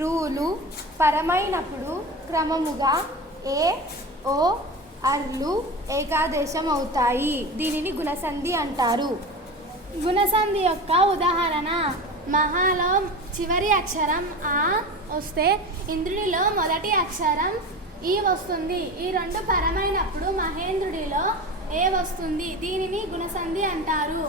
Rule పరమైనప్పుడు క్రమముగా ఏ ఓ అర్లు ఏకాదేశం అవుతాయి. దీనిని గుణసంధి అంటారు. గుణసంధి యొక్క ఉదాహరణ: మహాలో చివరి అక్షరం ఆ వస్తే ఇంద్రుడిలో మొదటి అక్షరం ఈ వస్తుంది. ఈ రెండు పరమైనప్పుడు మహేంద్రుడిలో ఏ వస్తుంది. దీనిని గుణసంధి అంటారు.